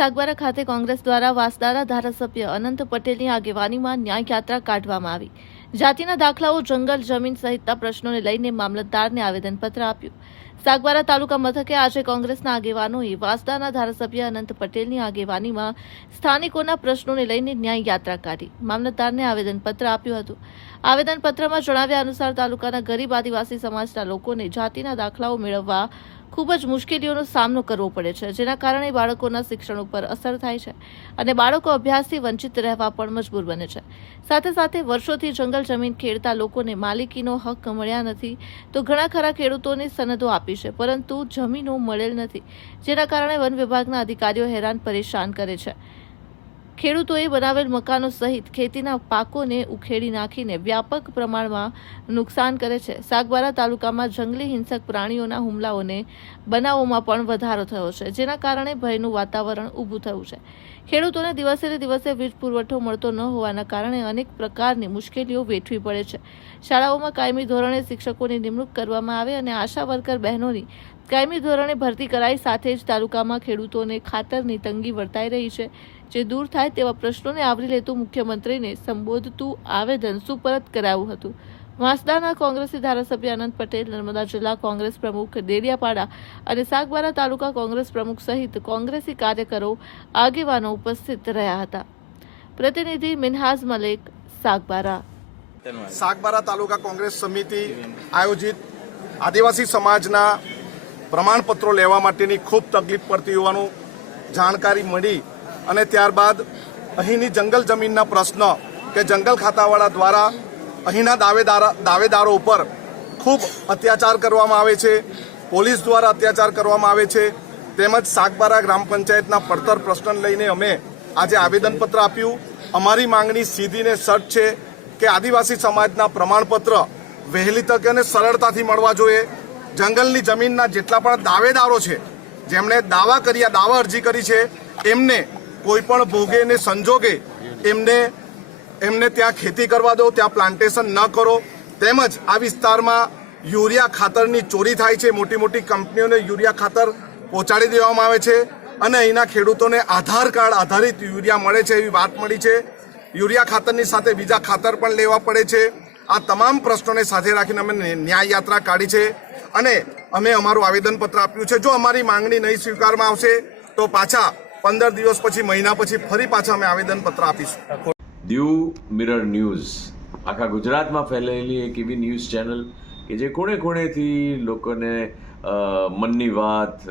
સાગબારા ખાતે કોંગ્રેસ દ્વારા વાસદાના ધારાસભ્ય અનંત પટેલની આગેવાનીમાં ન્યાય યાત્રા કાઢવામાં આવી। જાતિના દાખલાઓ, જંગલ જમીન સહિતના પ્રશ્નોને લઈને મામલતદારને આવેદનપત્ર આપ્યું। સાગબારા તાલુકા મથકે આજે કોંગ્રેસના આગેવાનોએ વાસદાના ધારાસભ્ય અનંત પટેલની આગેવાનીમાં સ્થાનિકોના પ્રશ્નોને લઈને ન્યાય યાત્રા કાઢી મામલતદારને આવેદનપત્ર આપ્યું હતું। આવેદનપત્રમાં જણાવ્યા અનુસાર તાલુકાના ગરીબ આદિવાસી સમાજના લોકોને જાતિના દાખલાઓ મેળવવા ખૂબ જ મુશ્કેલીઓનો સામનો કરવો પડે છે, જેના કારણે બાળકોના શિક્ષણ ઉપર અસર થાય છે અને બાળકો અભ્યાસથી વંચિત રહેવા પણ મજબૂર બને છે। સાથે સાથે વર્ષોથી જંગલ જમીન ખેડતા લોકોને માલિકીનો હક મળ્યા નથી, તો ઘણા ખરા ખેડૂતોને સનદો આપી છે, પરંતુ જમીનો મળેલ નથી, જેના કારણે વન વિભાગના અધિકારીઓ હેરાન પરેશાન કરે છે। ખેડૂતોએ બનાવેલ મકાનો સહિત ખેતીના પાકોને ઉખેડી નાખીને વ્યાપક પ્રમાણમાં નુકસાન કરે છે। સાગબારા તાલુકામાં જંગલી હિંસક પ્રાણીઓના હુમલાઓને બનાવોમાં પણ વધારો થયો છે, જેના કારણે ભયનું વાતાવરણ ઊભું થયું છે। ખેડૂતોને દિવસે ને દિવસે વીજ પુરવઠો મળતો ન હોવાના કારણે અનેક પ્રકારની મુશ્કેલીઓ વેઠવી પડે છે। શાળાઓમાં કાયમી ધોરણે શિક્ષકોની નિમણૂક કરવામાં આવે અને આશા વર્કર બહેનોની કાયમી ધોરણે ભરતી કરાઈ, સાથે જ તાલુકામાં ખેડૂતોને ખાતરની તંગી વર્તાઈ રહી છે, જે દૂર થાય તેવા પ્રશ્નોને આવરી લેતું મુખ્યમંત્રીને સંબોધતું આવેદન સુપરત કરાયું હતું। વાંસદાના કોંગ્રેસી ધારાસભ્ય અનંત પટેલ, નર્મદા જિલ્લા કોંગ્રેસ પ્રમુખ દેડિયાપાડા અને સાગબારા તાલુકા કોંગ્રેસ પ્રમુખ સહિત કોંગ્રેસી કાર્યકરો આગેવાનો ઉપસ્થિત રહ્યા હતા। પ્રતિનિધિ મિનહાજ મલેક, સાગબારા। સાગબારા તાલુકા કોંગ્રેસ સમિતિ આયોજિત આદિવાસી સમાજના પ્રમાણપત્રો લેવા માટેની ખૂબ તકલીફ પડતી હોવાનું જાણકારી મળી અને ત્યારબાદ અહીંની જંગલ જમીનના પ્રશ્ન કે જંગલ ખાતાવાળા દ્વારા અહીંના દાવેદારો ઉપર ખૂબ અત્યાચાર કરવામાં આવે છે, પોલીસ દ્વારા અત્યાચાર કરવામાં આવે છે, તેમજ સાગબારા ગ્રામ પંચાયતના પડતર પ્રશ્ન લઈને અમે આજે આવેદનપત્ર આપ્યું। અમારી માંગણી સીધી ને સટ છે કે આદિવાસી સમાજના પ્રમાણપત્ર વહેલી તકે અને સરળતાથી મળવા જોઈએ। જંગલની જમીનના જેટલા પણ દાવેદારો છે, જેમણે દાવા અરજી કરી છે, એમને કોઈ પણ ભોગે ને સંજોગે એમને ત્યાં ખેતી કરવા દો, ત્યાં પ્લાન્ટેશન ન કરો। તેમજ આ વિસ્તારમાં યુરિયા ખાતરની ચોરી થાય છે, મોટી મોટી કંપનીઓને યુરિયા ખાતર પહોંચાડી દેવામાં આવે છે અને અહીંના ખેડૂતોને આધાર કાર્ડ આધારિત યુરિયા મળે છે એવી વાત મળી છે। યુરિયા ખાતરની સાથે બીજા ખાતર પણ લેવા પડે છે। આ તમામ પ્રશ્નોને સાથે રાખીને અમે ન્યાય યાત્રા કાઢી છે અને અમે અમારું આવેદનપત્ર આપ્યું છે। જો અમારી માંગણી નહીં સ્વીકારવામાં આવશે તો પાછા 15 દિવસ પછી, મહિના પછી ફરી પાછા અમે આવેદનપત્ર આપીશું। દીવ મિરર ન્યૂઝ આખા ગુજરાતમાં ફેલાયેલી એક એવી ન્યૂઝ ચેનલ કે જે ખૂણે ખૂણેથી લોકોને મનની વાત,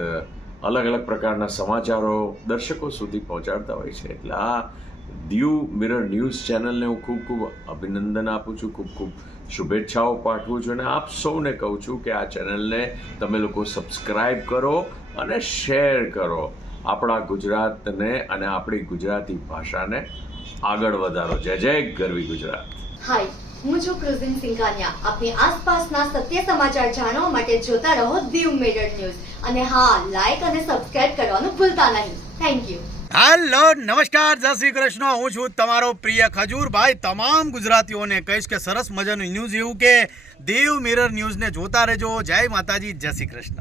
અલગ અલગ પ્રકારના સમાચારો દર્શકો સુધી પહોંચાડતા હોય છે। એટલે આ દીવ મિરર ન્યૂઝ ચેનલને હું ખૂબ ખૂબ અભિનંદન આપું છું, ખૂબ ખૂબ શુભેચ્છાઓ પાઠવું છું અને આપ સૌને કહું છું કે આ ચેનલને તમે લોકો સબસ્ક્રાઈબ કરો અને શેર કરો। આપણા ગુજરાતને અને આપણી ગુજરાતી ભાષાને આગળ વધારો। જય જય ગરવી ગુજરાત। હાય, હું છું ક્રુઝિન સિંઘાનિયા। આપની આસપાસના સત્ય સમાચાર જાણવા માટે જોતા રહો દીવ મિરર ન્યૂઝ અને હા, લાઈક અને સબસ્ક્રાઇબ કરવાનું ભૂલતા નહીં। Thank you. હેલો, નમસ્કાર, જય શ્રી કૃષ્ણ। હું છું તમારો પ્રિય ખજૂરભાઈ। તમામ ગુજરાતીઓને કહીશ કે સરસ મજાનું ન્યૂઝ એવું કે દીવ મિરર ન્યૂઝને જોતા રહેજો। જય માતાજી, જય શ્રી કૃષ્ણ।